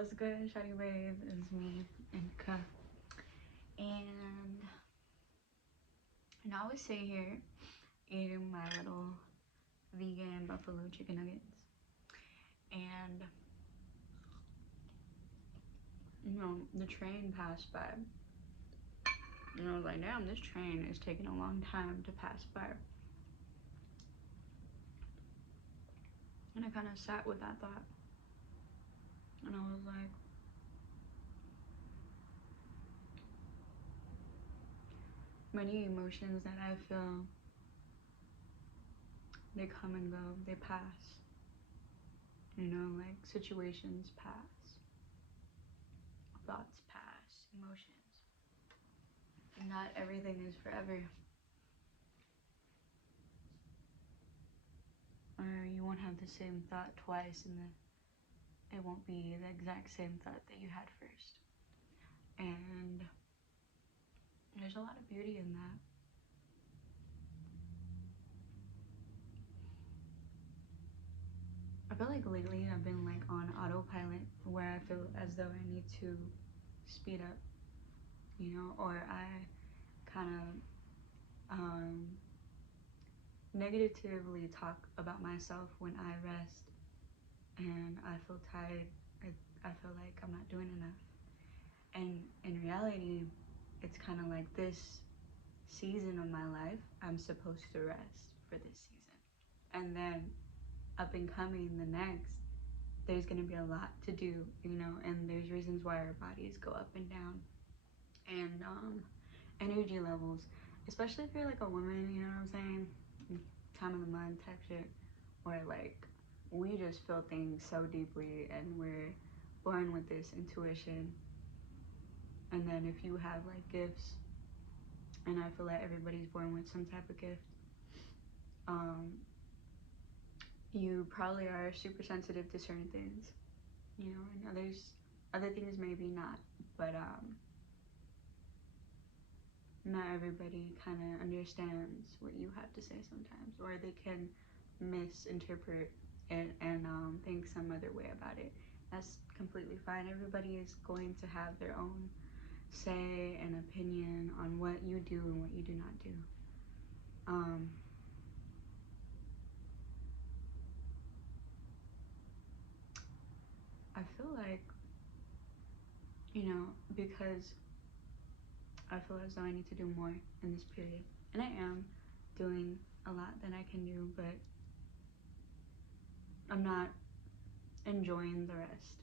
What's good, Shawty Babe? It's me, Inka. And now I was sitting here eating my little vegan buffalo chicken nuggets. And, the train passed by. And I was like, damn, this train is taking a long time to pass by. And I kind of sat with that thought. And I was like, many emotions that I feel, they come and go, they pass. Like situations pass, thoughts pass, emotions. Not everything is forever. Or you won't have the same thought twice and it won't be the exact same thought that you had first. And there's a lot of beauty in that. I feel like lately I've been like on autopilot where I feel as though I need to speed up, or I kind of negatively talk about myself when I rest and I feel tired. I feel like I'm not doing enough. And in reality, it's kind of like this season of my life, I'm supposed to rest for this season. And then up and coming the next, there's going to be a lot to do, and there's reasons why our bodies go up and down. And energy levels, especially if you're like a woman, you know what I'm saying? Time of the month type shit, where like we just feel things so deeply and we're born with this intuition. And then if you have like gifts, and I feel like everybody's born with some type of gift, you probably are super sensitive to certain things, and other things maybe not, but not everybody kind of understands what you have to say sometimes, or they can misinterpret it and think some other way about it. That's completely fine. Everybody is going to have their own say and opinion on what you do and what you do not do. I feel like, because I feel as though I need to do more in this period. And I am doing a lot that I can do, but I'm not enjoying the rest.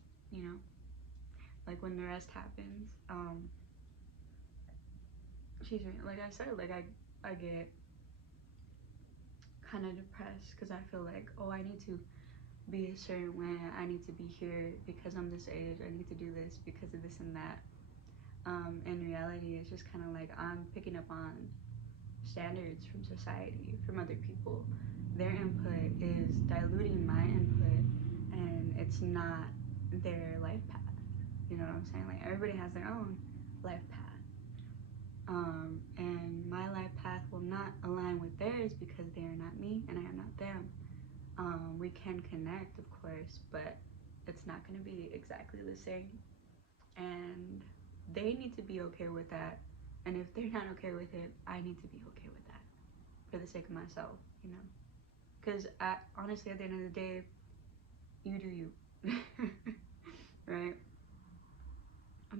Like when the rest happens, excuse me, like I said, like I get kind of depressed because I feel like, oh, I need to be a certain way. I need to be here because I'm this age. I need to do this because of this and that. In reality, it's just kind of like I'm picking up on standards from society, from other people. Their input is diluting my input, and it's not their life path. You know what I'm saying? Like everybody has their own life path. And my life path will not align with theirs because they are not me and I am not them. We can connect, of course, but it's not going to be exactly the same. And they need to be okay with that. And if they're not okay with it, I need to be okay with that for the sake of myself. Because honestly, at the end of the day, you do you, right?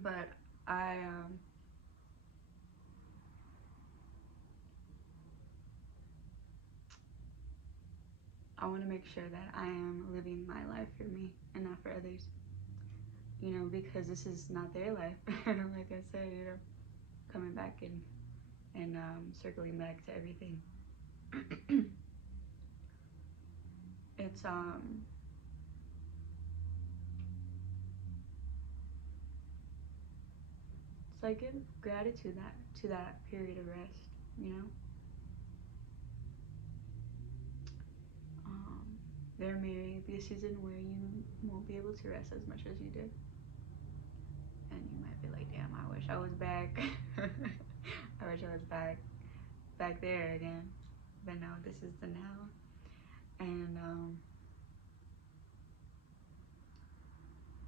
But I want to make sure that I am living my life for me and not for others. Because this is not their life. Like I said, coming back and circling back to everything. It's so I give gratitude to that period of rest. You know, um, there may be a season where you won't be able to rest as much as you did, and you might be like, "Damn, I wish I was back. I wish I was back there again." But no, this is the now, and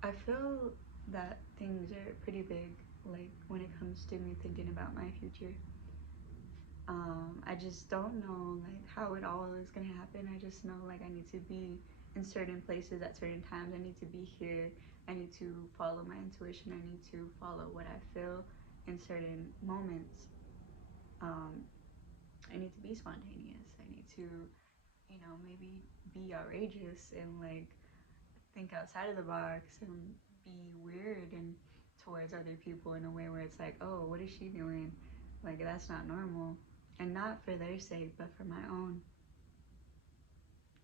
I feel that things are pretty big, like when it comes to me thinking about my future. I just don't know like how it all is gonna happen. I just know like I need to be in certain places at certain times. I need to be here. I need to follow my intuition. I need to follow what I feel in certain moments. Um, I need to be spontaneous. I need to, maybe be outrageous and like think outside of the box and be weird and towards other people in a way where it's like, oh, what is she doing? Like that's not normal. And not for their sake, but for my own.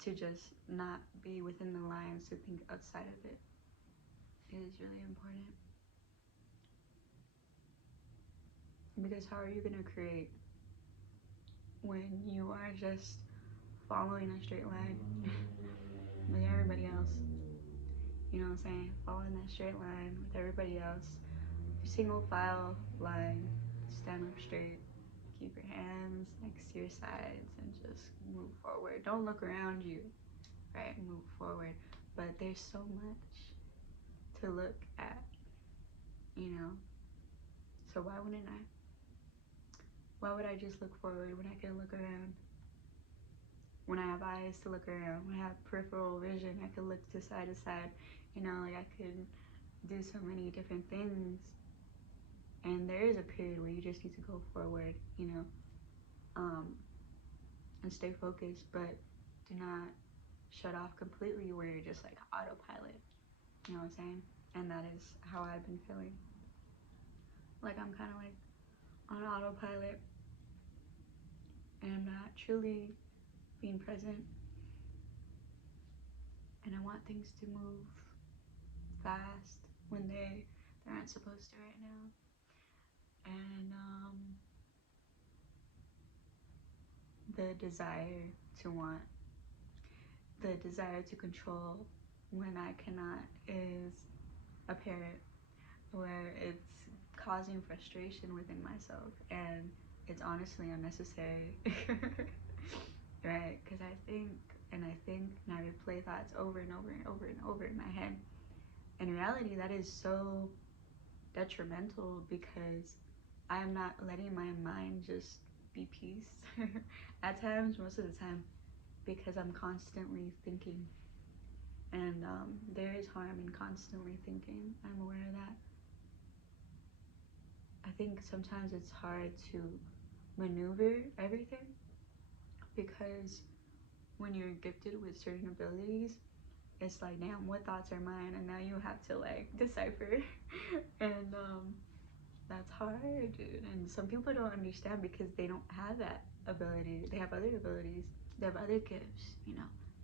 To just not be within the lines, to think outside of it is really important. Because how are you gonna create when you are just following a straight line with everybody else? You know what I'm saying? Following that straight line with everybody else. Single file line, stand up straight, keep your hands next to your sides, and just move forward. Don't look around you, right? Move forward. But there's so much to look at, you know? So why wouldn't I? Why would I just look forward when I can look around? When I have eyes to look around, when I have peripheral vision, I could look to side, like I could do so many different things. And there is a period where you just need to go forward, um, and stay focused, but do not shut off completely where you're just like autopilot. You know what I'm saying? And that is how I've been feeling. Like I'm kind of like on autopilot and I'm not truly being present. And I want things to move fast when they aren't supposed to right now. And the desire to want, the desire to control when I cannot is apparent, where it's causing frustration within myself, and it's honestly unnecessary. Right? Because I think and I replay thoughts over and over and over and over in my head. In reality, that is so detrimental because I am not letting my mind just be peace at times, most of the time, because I'm constantly thinking. And there is harm in constantly thinking. I'm aware of that. I think sometimes it's hard to maneuver everything because when you're gifted with certain abilities, it's like, damn, what thoughts are mine? And now you have to like decipher. And that's hard, dude. And some people don't understand because they don't have that ability. They have other abilities, they have other gifts,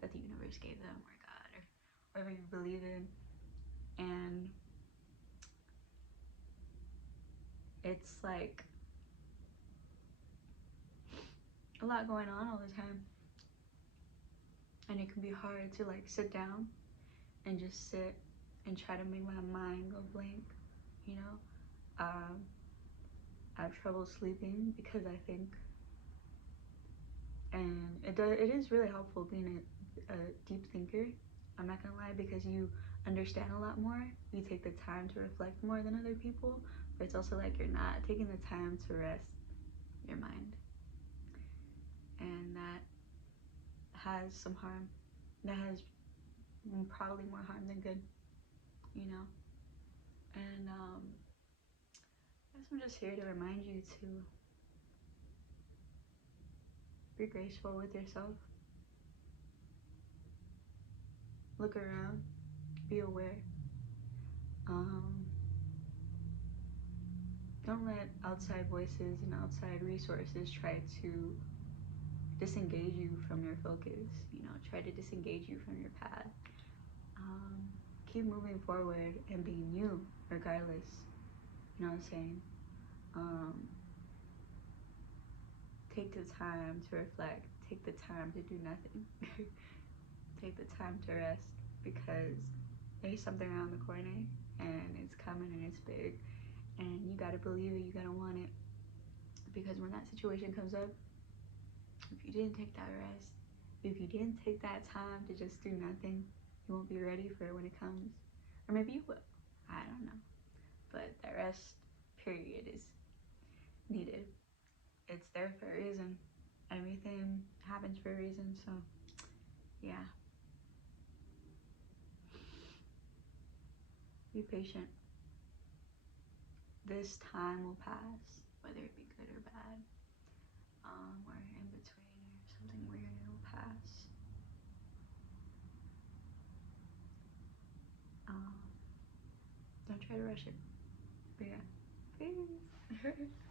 that the universe gave them, or God, or whatever you believe in. And it's like a lot going on all the time. And it can be hard to like sit down and just sit and try to make my mind go blank, you know? Um, I have trouble sleeping because I think, and it is really helpful being a deep thinker. I'm not gonna lie, because you understand a lot more. You take the time to reflect more than other people, but it's also like you're not taking the time to rest your mind, and that has some harm. That has probably more harm than good, you know. And I guess I'm just here to remind you to be graceful with yourself. Look around. Be aware. Um, don't let outside voices and outside resources try to disengage you from your focus. Try to disengage you from your path. Um, Keep moving forward and being you, regardless. You know what I'm saying? Um, Take the time to reflect. Take the time to do nothing. Take the time to rest, because there's something around the corner and it's coming and it's big, and you gotta believe it, you gotta want it, because when that situation comes up, if you didn't take that rest, if you didn't take that time to just do nothing, you won't be ready for it when it comes. Or maybe you will. I don't know. But that rest period is needed. It's there for a reason. Everything happens for a reason, so yeah. Be patient. This time will pass, whether it be good or bad, or in between, or something weird, it'll pass. Don't try to rush it. But yeah, peace.